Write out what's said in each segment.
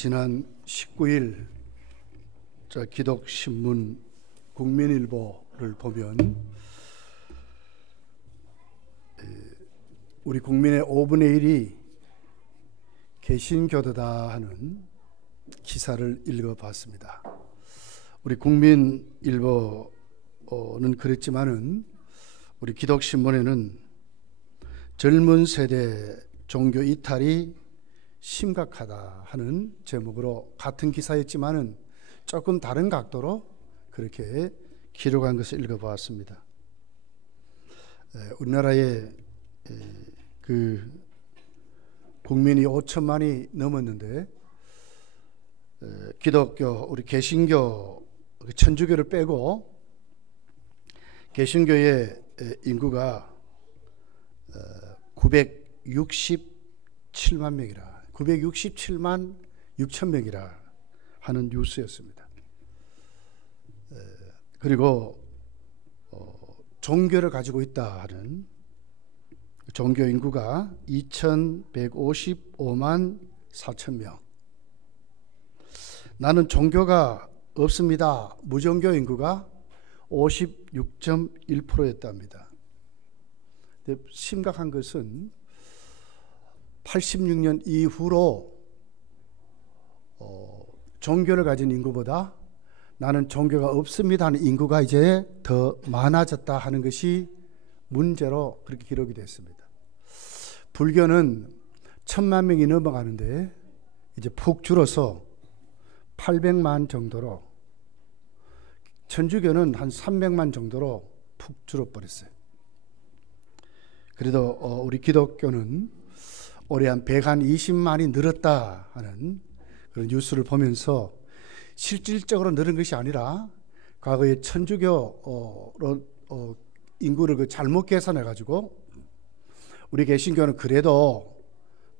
지난 19일 기독신문 국민일보를 보면 우리 국민의 5분의 1이 개신교도다 하는 기사를 읽어봤습니다. 우리 국민일보는 그랬지만은 우리 기독신문에는 젊은 세대 종교 이탈이 심각하다 하는 제목으로 같은 기사였지만은 조금 다른 각도로 그렇게 기록한 것을 읽어보았습니다. 우리나라에 그 국민이 5천만이 넘었는데 기독교, 우리 개신교, 천주교를 빼고 개신교의 인구가 967만 명이라 967만 6천 명이라 하는 뉴스였습니다. 그리고 종교를 가지고 있다 하는 종교 인구가 2155만 4천 명. 나는 종교가 없습니다. 무종교 인구가 56.1%였답니다. 심각한 것은 86년 이후로 종교를 가진 인구보다 나는 종교가 없습니다 하는 인구가 이제 더 많아졌다 하는 것이 문제로 그렇게 기록이 됐습니다. 불교는 1,000만 명이 넘어가는데 이제 푹 줄어서 800만 정도로, 천주교는 한 300만 정도로 푹 줄어버렸어요. 그래도 우리 기독교는 올해 한 120만이 늘었다 하는 그런 뉴스를 보면서 실질적으로 늘은 것이 아니라 과거에 천주교로 인구를 잘못 계산해 가지고 우리 개신교는 그래도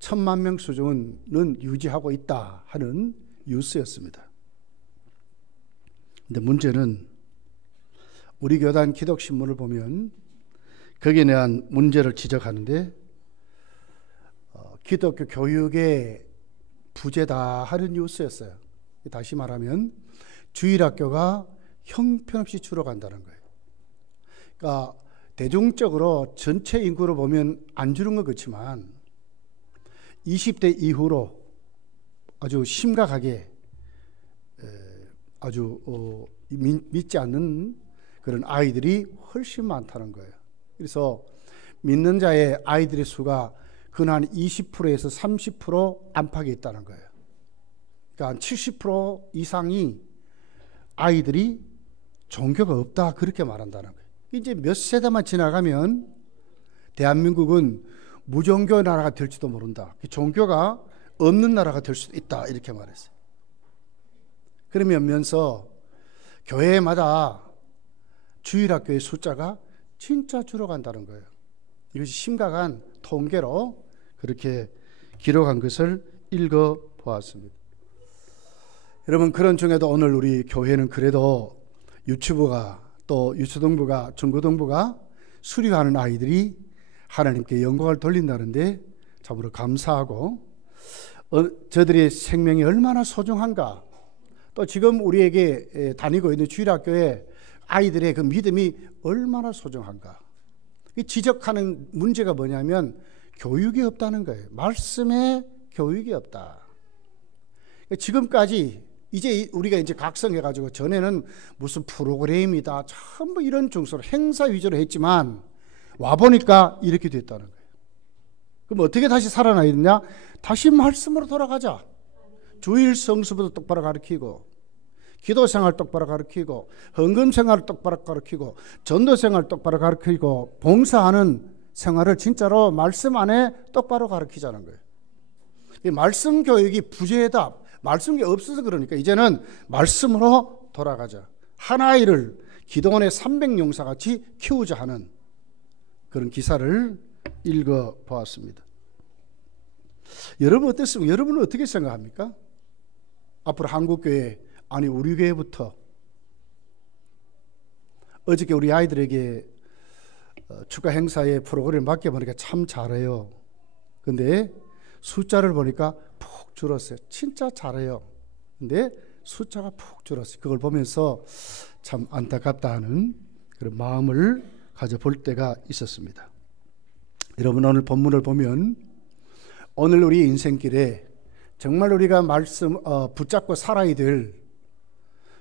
1,000만 명 수준은 유지하고 있다 하는 뉴스였습니다. 근데 문제는 우리 교단 기독신문을 보면 거기에 대한 문제를 지적하는데 기독교 교육의 부재다 하는 뉴스였어요. 다시 말하면 주일학교가 형편없이 줄어간다는 거예요. 그러니까 대중적으로 전체 인구로 보면 안 줄은 것 같지만 20대 이후로 아주 심각하게 아주 믿지 않는 그런 아이들이 훨씬 많다는 거예요. 그래서 믿는 자의 아이들의 수가 근한 20%에서 30% 안팎에 있다는 거예요. 그러니까 70% 이상이 아이들이 종교가 없다 그렇게 말한다는 거예요. 이제 몇 세대만 지나가면 대한민국은 무종교 나라가 될지도 모른다. 종교가 없는 나라가 될 수도 있다 이렇게 말했어요. 그러면서 교회마다 주일학교의 숫자가 진짜 줄어간다는 거예요. 이것이 심각한 통계로 그렇게 기록한 것을 읽어보았습니다. 여러분, 그런 중에도 오늘 우리 교회는 그래도 유치부가 또 유초등부가 중고등부가 수료하는 아이들이 하나님께 영광을 돌린다는데 참으로 감사하고 저들의 생명이 얼마나 소중한가, 또 지금 우리에게 다니고 있는 주일학교의 아이들의 그 믿음이 얼마나 소중한가. 지적하는 문제가 뭐냐면 교육이 없다는 거예요. 말씀에 교육이 없다. 지금까지 이제 우리가 이제 각성해가지고 전에는 무슨 프로그램이다 전부 이런 중서로 행사 위주로 했지만 와보니까 이렇게 됐다는 거예요. 그럼 어떻게 다시 살아나야 되냐? 다시 말씀으로 돌아가자. 주일 성수부터 똑바로 가르치고, 기도 생활 똑바로 가르치고, 헌금 생활 똑바로 가르치고, 전도 생활 똑바로 가르치고, 봉사하는 생활을 진짜로 말씀 안에 똑바로 가르치자는 거예요. 이 말씀 교육이 부재다. 말씀이 없어서 그러니까 이제는 말씀으로 돌아가자. 한 아이를 기도원의 300용사 같이 키우자 하는 그런 기사를 읽어보았습니다. 여러분 어땠습니까? 여러분은 어떻게 생각합니까? 앞으로 한국교회, 아니 우리 교회부터 어저께 우리 아이들에게 축하 행사의 프로그램을 맡겨보니까 참 잘해요. 근데 숫자를 보니까 푹 줄었어요. 진짜 잘해요. 근데 숫자가 푹 줄었어요. 그걸 보면서 참 안타깝다 하는 그런 마음을 가져볼 때가 있었습니다. 여러분, 오늘 본문을 보면 오늘 우리 인생길에 정말 우리가 말씀 붙잡고 살아야 될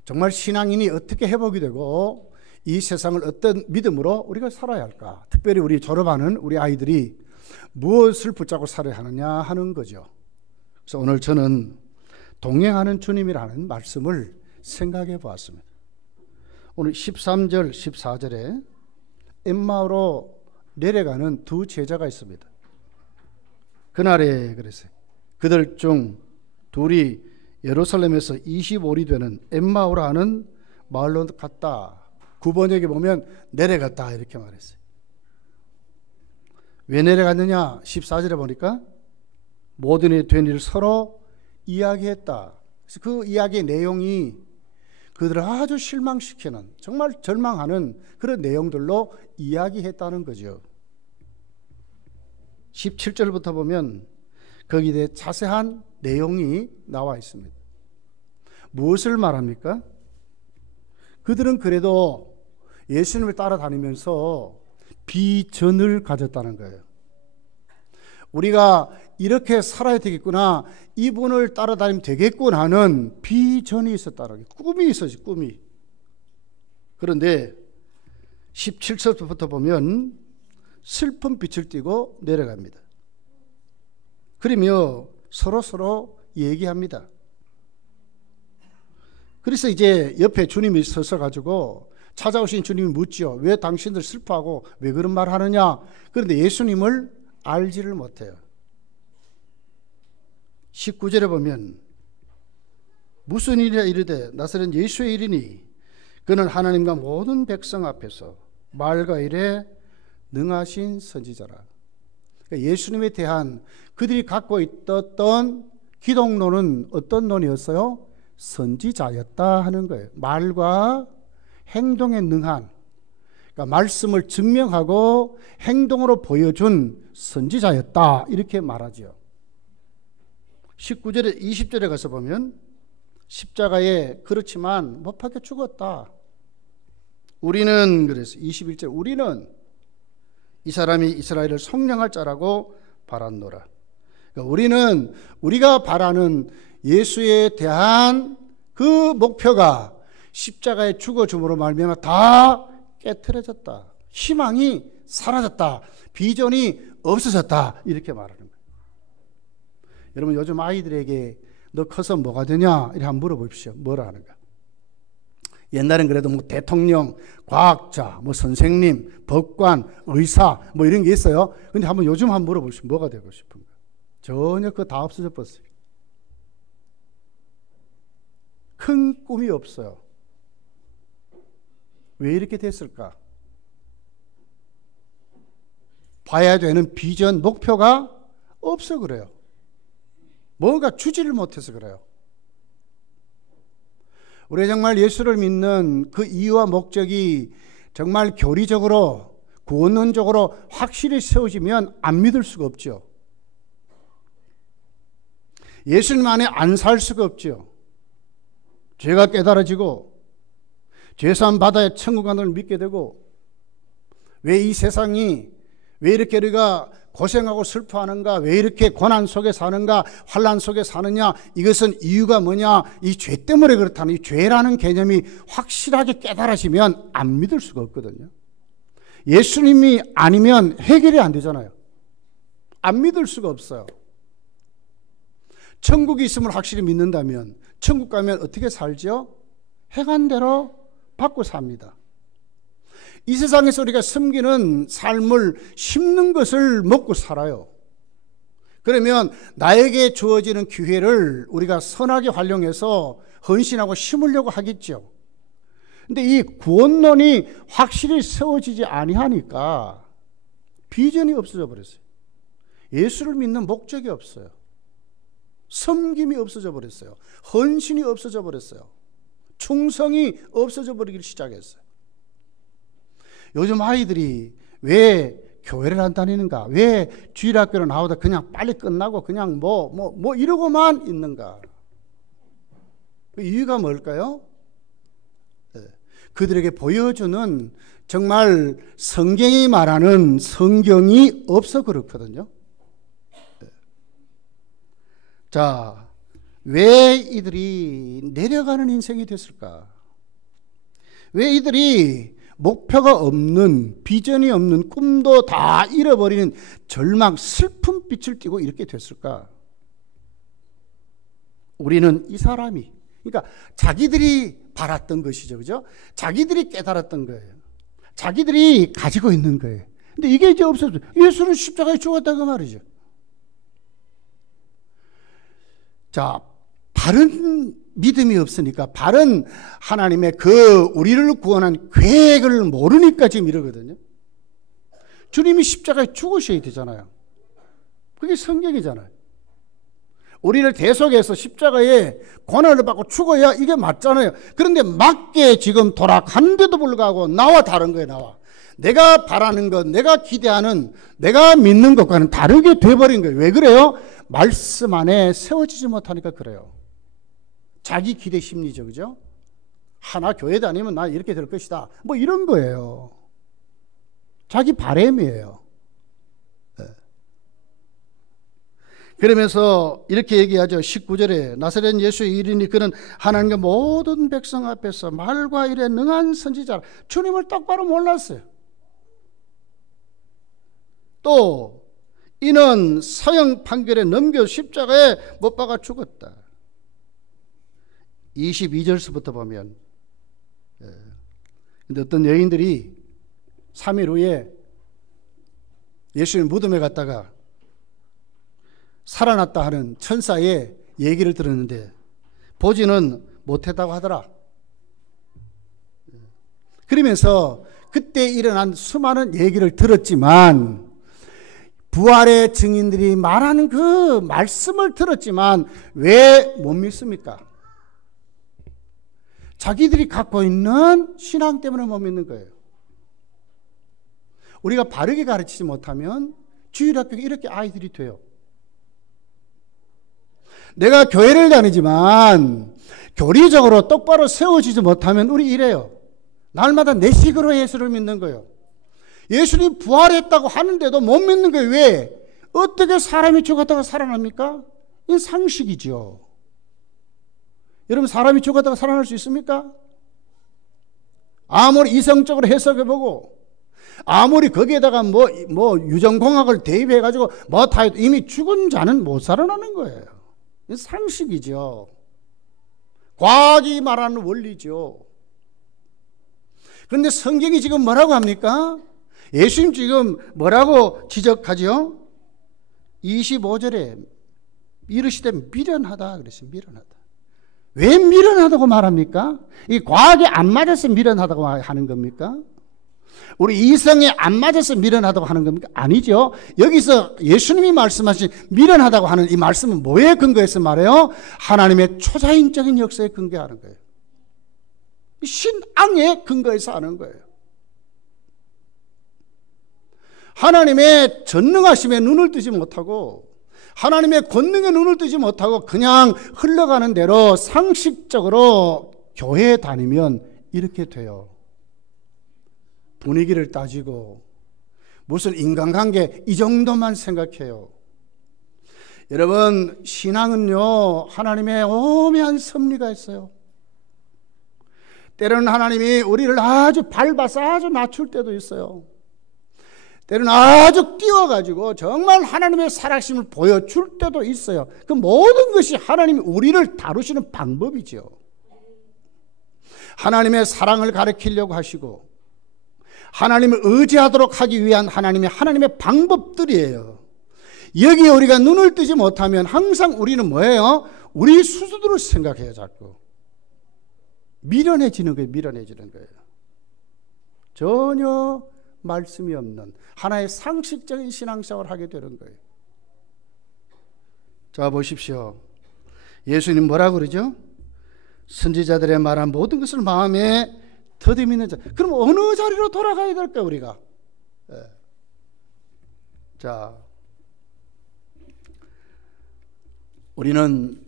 정말 신앙인이 어떻게 회복이 되고 이 세상을 어떤 믿음으로 우리가 살아야 할까? 특별히 우리 졸업하는 우리 아이들이 무엇을 붙잡고 살아야 하느냐 하는 거죠. 그래서 오늘 저는 동행하는 주님이라는 말씀을 생각해 보았습니다. 오늘 13절, 14절에 엠마오로 내려가는 두 제자가 있습니다. 그날에 그랬어요. 그들 중 둘이 예루살렘에서 25리 되는 엠마오라 하는 마을로 갔다. 9번역에 보면 내려갔다 이렇게 말했어요. 왜 내려갔느냐? 14절에 보니까 모든 일이 된 일을 서로 이야기했다. 그래서 그 이야기의 내용이 그들을 아주 실망시키는, 정말 절망하는 그런 내용들로 이야기했다는 거죠. 17절부터 보면 거기에 대해 자세한 내용이 나와 있습니다. 무엇을 말합니까? 그들은 그래도 예수님을 따라다니면서 비전을 가졌다는 거예요. 우리가 이렇게 살아야 되겠구나, 이분을 따라다니면 되겠구나 하는 비전이 있었다는 거예요. 꿈이 있었지, 꿈이. 그런데 17절부터 보면 슬픈 빛을 띠고 내려갑니다. 그러며 서로 얘기합니다. 그래서 이제 옆에 주님이 서서 가지고 찾아오신 주님이 묻죠. 왜 당신들 슬퍼하고 왜 그런 말 하느냐? 그런데 예수님을 알지를 못해요. 19절에 보면 무슨 일이라 이르되 나사렛 예수의 일이니 그는 하나님과 모든 백성 앞에서 말과 일에 능하신 선지자라. 그러니까 예수님에 대한 그들이 갖고 있었던 기독론은 어떤 논이었어요? 선지자였다 하는 거예요. 말과 행동에 능한, 그러니까 말씀을 증명하고 행동으로 보여준 선지자였다 이렇게 말하죠. 19절에 20절에 가서 보면 십자가에 그렇지만 못 박혀 죽었다. 우리는 그래서 21절 우리는 이 사람이 이스라엘을 속량할 자라고 바랐노라. 그러니까 우리는 우리가 바라는 예수에 대한 그 목표가 십자가에 죽어줌으로 말미암아 다 깨트려졌다. 희망이 사라졌다. 비전이 없어졌다. 이렇게 말하는 거예요. 여러분, 요즘 아이들에게 너 커서 뭐가 되냐? 이렇게 한번 물어보십시오. 뭐라 하는가? 옛날엔 그래도 뭐 대통령, 과학자, 뭐 선생님, 법관, 의사 뭐 이런 게 있어요. 근데 한번 요즘 한번 물어보십시오. 뭐가 되고 싶은가? 전혀 그거 다 없어져 버렸어요. 큰 꿈이 없어요. 왜 이렇게 됐을까? 봐야 되는 비전, 목표가 없어 그래요. 뭔가 주지를 못해서 그래요. 우리 정말 예수를 믿는 그 이유와 목적이 정말 교리적으로, 구원론적으로 확실히 세워지면 안 믿을 수가 없죠. 예수님 안에 안 살 수가 없죠. 죄가 깨달아지고 죄사함 받아야 천국 가는 걸 믿게 되고, 왜 이 세상이 왜 이렇게 우리가 고생하고 슬퍼하는가, 왜 이렇게 고난 속에 사는가, 환난 속에 사느냐, 이것은 이유가 뭐냐, 이 죄 때문에 그렇다는, 이 죄라는 개념이 확실하게 깨달아지면 안 믿을 수가 없거든요. 예수님이 아니면 해결이 안 되잖아요. 안 믿을 수가 없어요. 천국이 있음을 확실히 믿는다면 천국 가면 어떻게 살죠? 행한대로 받고 삽니다. 이 세상에서 우리가 섬기는 삶을 심는 것을 먹고 살아요. 그러면 나에게 주어지는 기회를 우리가 선하게 활용해서 헌신하고 심으려고 하겠죠. 근데 이 구원론이 확실히 세워지지 아니하니까 비전이 없어져 버렸어요. 예수를 믿는 목적이 없어요. 섬김이 없어져 버렸어요. 헌신이 없어져 버렸어요. 충성이 없어져 버리기 시작했어요. 요즘 아이들이 왜 교회를 안 다니는가? 왜 주일학교를 나오다 그냥 빨리 끝나고 그냥 뭐 이러고만 있는가? 그 이유가 뭘까요? 그들에게 보여주는 정말 성경이 말하는 성경이 없어 그렇거든요. 자, 왜 이들이 내려가는 인생이 됐을까? 왜 이들이 목표가 없는, 비전이 없는, 꿈도 다 잃어버리는 절망, 슬픈 빛을 띠고 이렇게 됐을까? 우리는 이 사람이, 그러니까 자기들이 바랐던 것이죠. 그죠? 자기들이 깨달았던 거예요. 자기들이 가지고 있는 거예요. 근데 이게 이제 없어져. 예수는 십자가에 죽었다고 말이죠. 자, 바른 믿음이 없으니까, 바른 하나님의 우리를 구원한 계획을 모르니까 지금 이러거든요. 주님이 십자가에 죽으셔야 되잖아요. 그게 성경이잖아요. 우리를 대속해서 십자가에 고난을 받고 죽어야 이게 맞잖아요. 그런데 맞게 지금 돌아가는데도 불구하고 나와 다른 거예요. 나와. 내가 바라는 것, 내가 기대하는, 내가 믿는 것과는 다르게 돼버린 거예요. 왜 그래요? 말씀 안에 세워지지 못하니까 그래요. 자기 기대 심리죠. 그죠? 하나 교회 다니면 나 이렇게 될 것이다. 뭐 이런 거예요. 자기 바람이에요. 그러면서 이렇게 얘기하죠. 19절에 나사렛 예수의 이르니 그는 하나님과 모든 백성 앞에서 말과 일에 능한 선지자라. 주님을 똑바로 몰랐어요. 또 이는 사형 판결에 넘겨 십자가에 못 박아 죽었다. 22절서부터 보면 근데 어떤 여인들이 3일 후에 예수님 무덤에 갔다가 살아났다 하는 천사의 얘기를 들었는데 보지는 못했다고 하더라. 그러면서 그때 일어난 수많은 얘기를 들었지만 부활의 증인들이 말하는 그 말씀을 들었지만 왜 못 믿습니까? 자기들이 갖고 있는 신앙 때문에 못 믿는 거예요. 우리가 바르게 가르치지 못하면 주일학교가 이렇게 아이들이 돼요. 내가 교회를 다니지만 교리적으로 똑바로 세워지지 못하면 우리 이래요. 날마다 내 식으로 예수를 믿는 거예요. 예수님 부활했다고 하는데도 못 믿는 거예요. 왜? 어떻게 사람이 죽었다가 살아납니까? 이건 상식이죠. 여러분 사람이 죽었다가 살아날 수 있습니까? 아무리 이성적으로 해석해보고 아무리 거기에다가 뭐 유전공학을 대입해가지고 뭐 다 해도 이미 죽은 자는 못 살아나는 거예요. 이건 상식이죠. 과학이 말하는 원리죠. 그런데 성경이 지금 뭐라고 합니까? 예수님 지금 뭐라고 지적하죠? 25절에 이르시되 미련하다 그랬어요. 미련하다. 왜 미련하다고 말합니까? 이 과학에 안 맞아서 미련하다고 하는 겁니까? 우리 이성에 안 맞아서 미련하다고 하는 겁니까? 아니죠. 여기서 예수님이 말씀하신 미련하다고 하는 이 말씀은 뭐에 근거해서 말해요? 하나님의 초자연적인 역사에 근거하는 거예요. 신앙에 근거해서 하는 거예요. 하나님의 전능하심에 눈을 뜨지 못하고 하나님의 권능에 눈을 뜨지 못하고 그냥 흘러가는 대로 상식적으로 교회에 다니면 이렇게 돼요. 분위기를 따지고 무슨 인간관계 이 정도만 생각해요. 여러분 신앙은요 하나님의 오묘한 섭리가 있어요. 때로는 하나님이 우리를 아주 밟아서 아주 낮출 때도 있어요. 때로는 아주 띄워가지고 정말 하나님의 살아계심을 보여줄 때도 있어요. 그 모든 것이 하나님이 우리를 다루시는 방법이죠. 하나님의 사랑을 가르치려고 하시고 하나님을 의지하도록 하기 위한 하나님의 방법들이에요. 여기에 우리가 눈을 뜨지 못하면 항상 우리는 뭐예요? 우리 수준으로 생각해요. 자꾸 미련해지는 거예요. 미련해지는 거예요. 전혀 말씀이 없는 하나의 상식적인 신앙생활을 하게 되는 거예요. 자 보십시오. 예수님 뭐라 그러죠? 선지자들의 말한 모든 것을 마음에 더듬이는 자. 그럼 어느 자리로 돌아가야 될까 우리가? 자, 우리는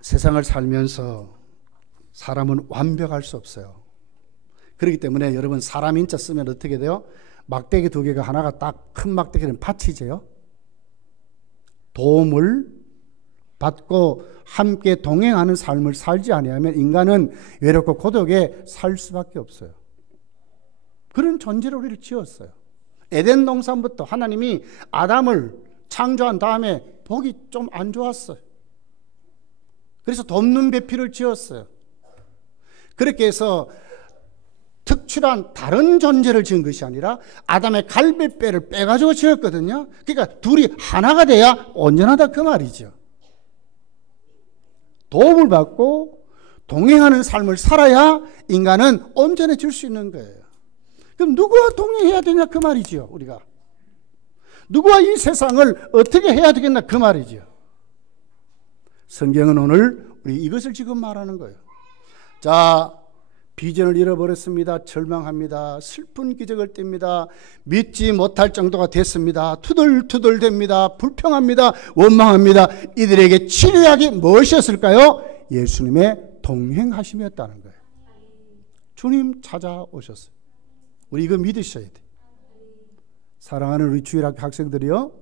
세상을 살면서 사람은 완벽할 수 없어요. 그렇기 때문에 여러분 사람 인자 쓰면 어떻게 돼요? 막대기 두 개가 하나가 딱 큰 막대기는 받치져요. 도움을 받고 함께 동행하는 삶을 살지 아니하면 인간은 외롭고 고독에 살 수밖에 없어요. 그런 존재로 우리를 지었어요. 에덴 동산부터 하나님이 아담을 창조한 다음에 복이 좀 안 좋았어요. 그래서 돕는 배필을 지었어요. 그렇게 해서 특출한 다른 존재를 지은 것이 아니라 아담의 갈비뼈를 빼가지고 지었거든요. 그러니까 둘이 하나가 돼야 온전하다 그 말이죠. 도움을 받고 동행하는 삶을 살아야 인간은 온전해질 수 있는 거예요. 그럼 누구와 동행해야 되냐 그 말이죠. 우리가 누구와 이 세상을 어떻게 해야 되겠나 그 말이죠. 성경은 오늘 우리 이것을 지금 말하는 거예요. 자, 비전을 잃어버렸습니다. 절망합니다. 슬픈 기적을 띱니다. 믿지 못할 정도가 됐습니다. 투덜투덜됩니다. 불평합니다. 원망합니다. 이들에게 치료약이 무엇이었을까요? 예수님의 동행하심이었다는 거예요. 주님 찾아오셨어요. 우리 이거 믿으셔야 돼. 사랑하는 우리 주일학교 학생들이요,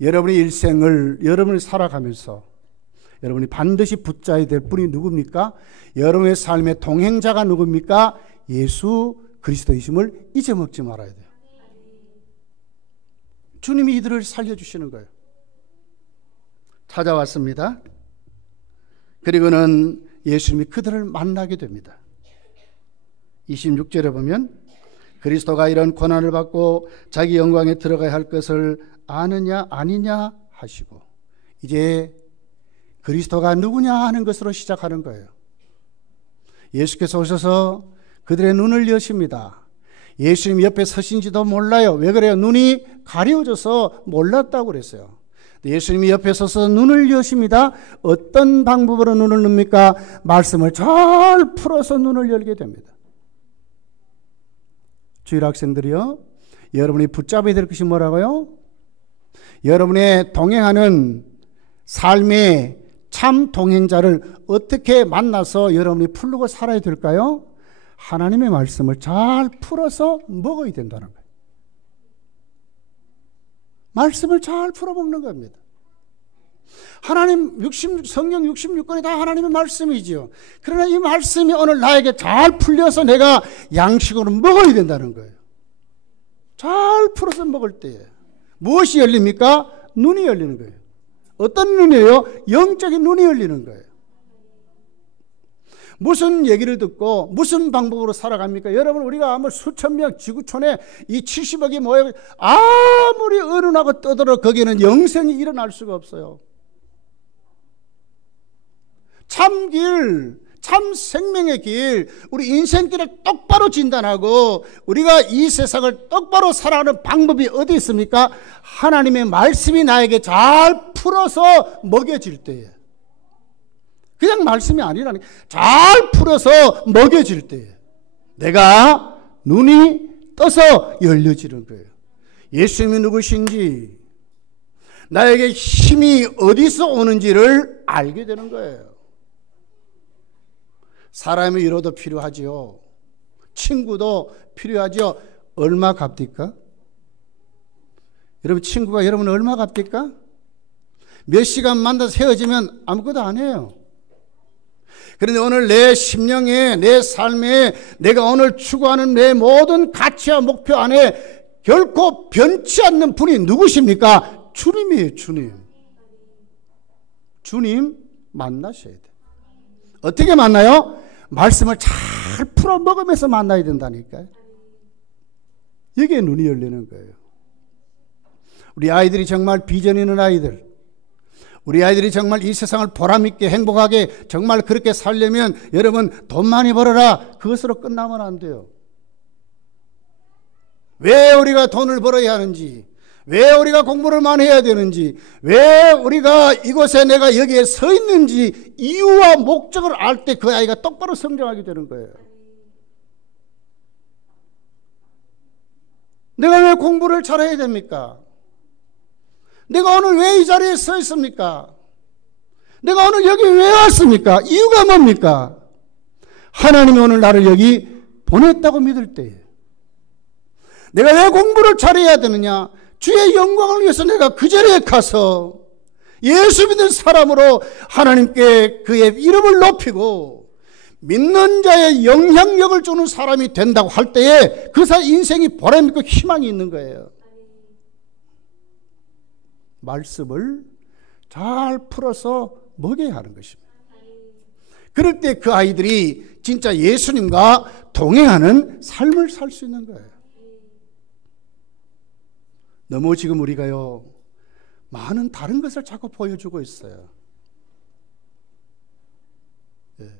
여러분의 일생을 여러분이 살아가면서 여러분이 반드시 붙잡아야 될 분이 누굽니까? 여러분의 삶의 동행자가 누굽니까? 예수 그리스도이심을 잊어먹지 말아야 돼요. 주님이 이들을 살려주시는 거예요. 찾아왔습니다. 그리고는 예수님이 그들을 만나게 됩니다. 26절에 보면 그리스도가 이런 고난을 받고 자기 영광에 들어가야 할 것을 아느냐 아니냐 하시고, 이제 그리스도가 누구냐 하는 것으로 시작하는 거예요. 예수께서 오셔서 그들의 눈을 여십니다. 예수님 옆에 서신지도 몰라요. 왜 그래요? 눈이 가려워져서 몰랐다고 그랬어요. 예수님이 옆에 서서 눈을 여십니다. 어떤 방법으로 눈을 엽니까? 말씀을 잘 풀어서 눈을 열게 됩니다. 주일 학생들이요, 여러분이 붙잡아야 될 것이 뭐라고요? 여러분의 동행하는 삶의 참 동행자를 어떻게 만나서 여러분이 풀고 살아야 될까요? 하나님의 말씀을 잘 풀어서 먹어야 된다는 거예요. 말씀을 잘 풀어 먹는 겁니다. 하나님 성경 66권이 다 하나님의 말씀이지요. 그러나 이 말씀이 오늘 나에게 잘 풀려서 내가 양식으로 먹어야 된다는 거예요. 잘 풀어서 먹을 때에 무엇이 열립니까? 눈이 열리는 거예요. 어떤 눈이에요? 영적인 눈이 열리는 거예요. 무슨 얘기를 듣고 무슨 방법으로 살아갑니까? 여러분, 우리가 아무리 수천 명 지구촌에 이 70억이 모여 아무리 어른하고 떠들어 거기에는 영생이 일어날 수가 없어요. 참 길, 참 생명의 길, 우리 인생길을 똑바로 진단하고 우리가 이 세상을 똑바로 살아가는 방법이 어디 있습니까? 하나님의 말씀이 나에게 잘 풀어서 먹여질 때에, 그냥 말씀이 아니라니, 잘 풀어서 먹여질 때에 내가 눈이 떠서 열려지는 거예요. 예수님이 누구신지, 나에게 힘이 어디서 오는지를 알게 되는 거예요. 사람의 위로도 필요하지요. 친구도 필요하지요. 얼마 값입니까? 여러분, 친구가 여러분 얼마 값입니까? 몇 시간 만나서 헤어지면 아무것도 안 해요. 그런데 오늘 내 심령에, 내 삶에, 내가 오늘 추구하는 내 모든 가치와 목표 안에 결코 변치 않는 분이 누구십니까? 주님이에요. 주님 만나셔야 돼요. 어떻게 만나요? 말씀을 잘 풀어 먹으면서 만나야 된다니까요. 여기에 눈이 열리는 거예요. 우리 아이들이 정말 비전 있는 아이들, 우리 아이들이 정말 이 세상을 보람있게 행복하게 정말 그렇게 살려면 여러분, 돈 많이 벌어라, 그것으로 끝나면 안 돼요. 왜 우리가 돈을 벌어야 하는지, 왜 우리가 공부를 많이 해야 되는지, 왜 우리가 이곳에 내가 여기에 서 있는지 이유와 목적을 알 때 그 아이가 똑바로 성장하게 되는 거예요. 내가 왜 공부를 잘해야 됩니까? 내가 오늘 왜 이 자리에 서 있습니까? 내가 오늘 여기 왜 왔습니까? 이유가 뭡니까? 하나님이 오늘 나를 여기 보냈다고 믿을 때에 내가 왜 공부를 잘해야 되느냐? 주의 영광을 위해서 내가 그 자리에 가서 예수 믿는 사람으로 하나님께 그의 이름을 높이고 믿는 자의 영향력을 주는 사람이 된다고 할 때에 그 사람 인생이 보람있고 희망이 있는 거예요. 말씀을 잘 풀어서 먹여야 하는 것입니다. 그럴 때 그 아이들이 진짜 예수님과 동행하는 삶을 살 수 있는 거예요. 너무 지금 우리가요, 많은 다른 것을 자꾸 보여주고 있어요. 예.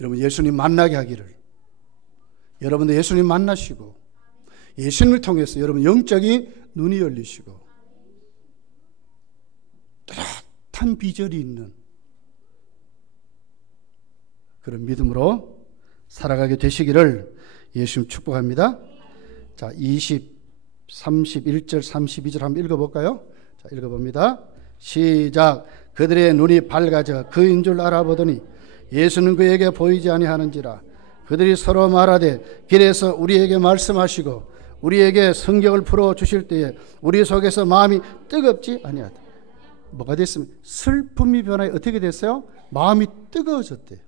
여러분 예수님 만나게 하기를, 여러분도 예수님 만나시고 예수님을 통해서 여러분 영적인 눈이 열리시고 뚜렷한 비전이 있는 그런 믿음으로 살아가게 되시기를 예수님 축복합니다. 자, 31절 32절 한번 읽어볼까요? 자, 읽어봅니다. 시작. 그들의 눈이 밝아져 그인 줄 알아보더니 예수는 그에게 보이지 아니하는지라. 그들이 서로 말하되 길에서 우리에게 말씀하시고 우리에게 성경을 풀어주실 때에 우리 속에서 마음이 뜨겁지 아니하다. 뭐가 됐습니까? 슬픔이 변하여 어떻게 됐어요? 마음이 뜨거워졌대요.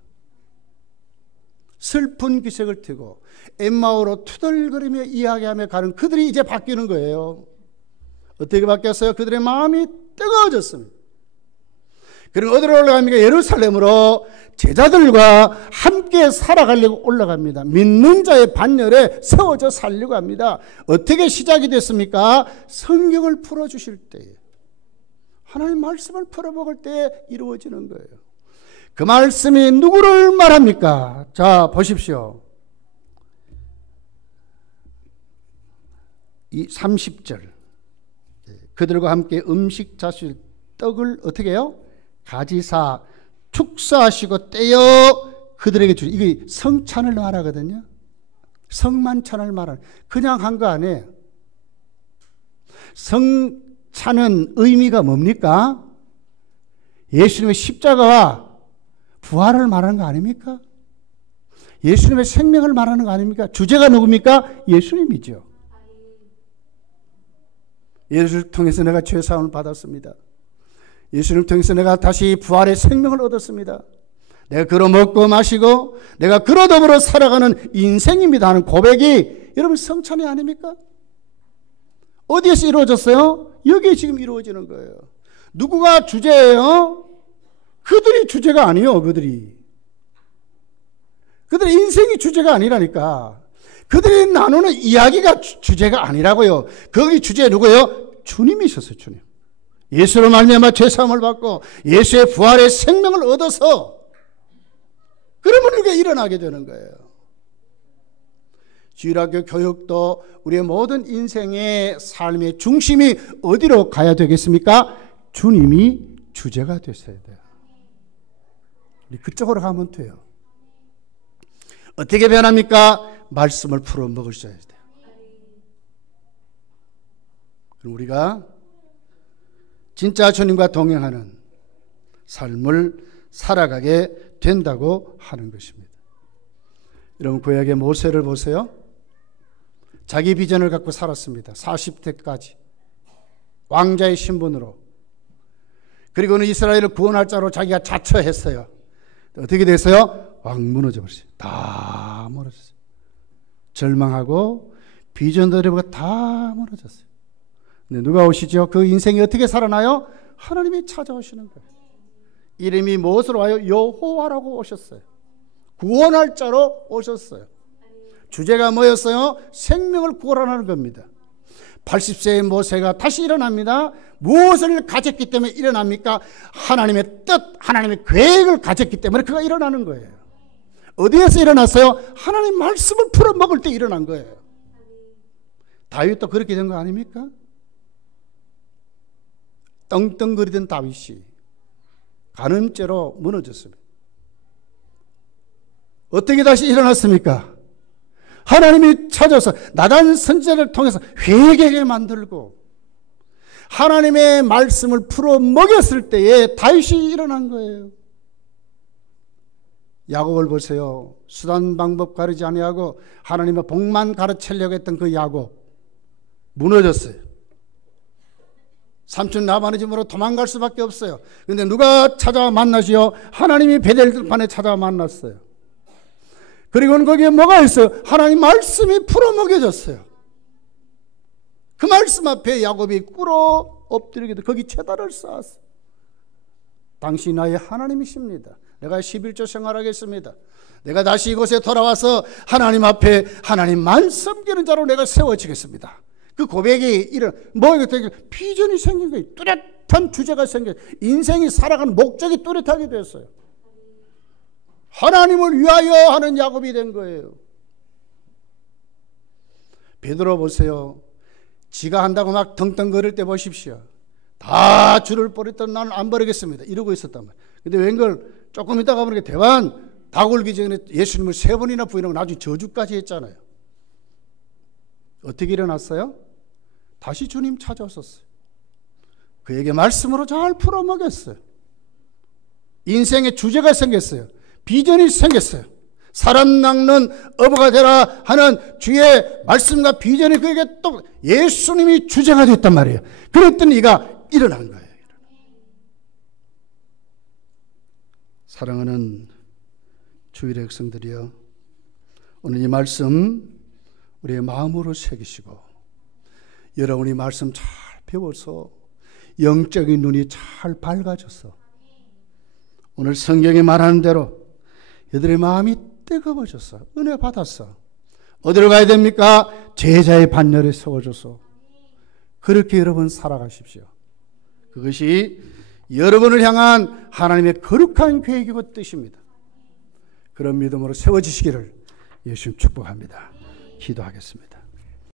슬픈 기색을 띠고 엠마오로 투덜거리며 이야기하며 가는 그들이 이제 바뀌는 거예요. 어떻게 바뀌었어요? 그들의 마음이 뜨거워졌습니다. 그리고 어디로 올라갑니까? 예루살렘으로 제자들과 함께 살아가려고 올라갑니다. 믿는 자의 반열에 세워져 살려고 합니다. 어떻게 시작이 됐습니까? 성경을 풀어주실 때에, 하나님 말씀을 풀어먹을 때에 이루어지는 거예요. 그 말씀이 누구를 말합니까? 자, 보십시오. 이 30절. 그들과 함께 음식 자실 떡을 어떻게 해요? 가지사 축사하시고 떼어 그들에게 주시. 이게 성찬을 말하거든요. 성만찬을 말하는, 그냥 한 거 아니에요. 성찬은 의미가 뭡니까? 예수님의 십자가와 부활을 말하는 거 아닙니까? 예수님의 생명을 말하는 거 아닙니까? 주제가 누굽니까? 예수님이죠. 예수를 통해서 내가 죄사함을 받았습니다. 예수님을 통해서 내가 다시 부활의 생명을 얻었습니다. 내가 그로 먹고 마시고 내가 그로 더불어 살아가는 인생입니다 하는 고백이 여러분 성찬이 아닙니까? 어디에서 이루어졌어요? 여기에 지금 이루어지는 거예요. 누구가 주제예요? 그들이 주제가 아니에요. 그들의 인생이 주제가 아니라니까. 그들이 나누는 이야기가 주제가 아니라고요. 거기 주제 누구예요? 주님이셨어요. 주님. 예수로 말미암아 죄사함을 받고 예수의 부활의 생명을 얻어서 그러면 이게 일어나게 되는 거예요. 주일학교 교육도 우리의 모든 인생의 삶의 중심이 어디로 가야 되겠습니까? 주님이 주제가 됐어야 돼요. 그쪽으로 가면 돼요. 어떻게 변합니까? 말씀을 풀어 먹으셔야 돼요. 그럼 우리가 진짜 주님과 동행하는 삶을 살아가게 된다고 하는 것입니다. 여러분 구약의 모세를 보세요. 자기 비전을 갖고 살았습니다. 40대까지 왕자의 신분으로. 그리고는 이스라엘을 구원할 자로 자기가 자처했어요. 어떻게 됐어요? 왕 무너져 버렸어요. 다 무너졌어요. 절망하고 비전대로 다 무너졌어요. 근데 누가 오시죠? 그 인생이 어떻게 살아나요? 하나님이 찾아오시는 거예요. 이름이 무엇으로 와요? 여호와라고 오셨어요. 구원할 자로 오셨어요. 주제가 뭐였어요? 생명을 구원하는 겁니다. 80세의 모세가 다시 일어납니다. 무엇을 가졌기 때문에 일어납니까? 하나님의 뜻, 하나님의 계획을 가졌기 때문에 그가 일어나는 거예요. 어디에서 일어났어요? 하나님 말씀을 풀어먹을 때 일어난 거예요. 다윗도 그렇게 된 거 아닙니까? 떵떵거리던 다윗이 간음죄로 무너졌습니다. 어떻게 다시 일어났습니까? 하나님이 찾아서 나단 선지자를 통해서 회개하게 만들고 하나님의 말씀을 풀어 먹였을 때에 다윗이 일어난 거예요. 야곱을 보세요. 수단 방법 가르지 아니하고 하나님의 복만 가르치려고 했던 그 야곱 무너졌어요. 삼촌 라반의 집으로 도망갈 수밖에 없어요. 그런데 누가 찾아와 만나시오? 하나님이 베델판에 찾아와 만났어요. 그리고는 거기에 뭐가 있어요? 하나님 말씀이 풀어 먹여졌어요. 그 말씀 앞에 야곱이 꿇어 엎드리게 돼. 거기 제단을 쌓았어요. 당신이 나의 하나님이십니다. 내가 11조 생활하겠습니다. 내가 다시 이곳에 돌아와서 하나님 앞에 하나님만 섬기는 자로 내가 세워지겠습니다. 그 고백이 되게 비전이 생긴 거예요. 뚜렷한 주제가 생겨요. 인생이 살아가는 목적이 뚜렷하게 됐어요. 하나님을 위하여 하는 야곱이 된 거예요. 베드로 보세요. 지가 한다고 막 덩덩거릴 때 보십시오. 다 줄을 버렸던 나는 안 버리겠습니다. 이러고 있었단 말이에요. 근데 웬걸 조금 있다가 보니까 대만 다 굴기 전에 예수님을 3번이나 부인하고 나중에 저주까지 했잖아요. 어떻게 일어났어요? 다시 주님 찾아오셨어요. 그에게 말씀으로 잘 풀어먹였어요. 인생의 주제가 생겼어요. 비전이 생겼어요. 사람 낚는 어부가 되라 하는 주의 말씀과 비전이 그에게 또 예수님이 주제가 됐단 말이에요. 그랬더니 이가 일어난 거예요. 사랑하는 주일의 백성들이여, 오늘 이 말씀 우리의 마음으로 새기시고 여러분이 말씀 잘 배워서 영적인 눈이 잘 밝아져서 오늘 성경에 말하는 대로 여러분의 마음이 뜨거워져서 은혜 받았어. 어디로 가야 됩니까? 제자의 반열에 세워줘서 그렇게 여러분 살아가십시오. 그것이 여러분을 향한 하나님의 거룩한 계획이고 뜻입니다. 그런 믿음으로 세워지시기를 예수님 축복합니다. 기도하겠습니다.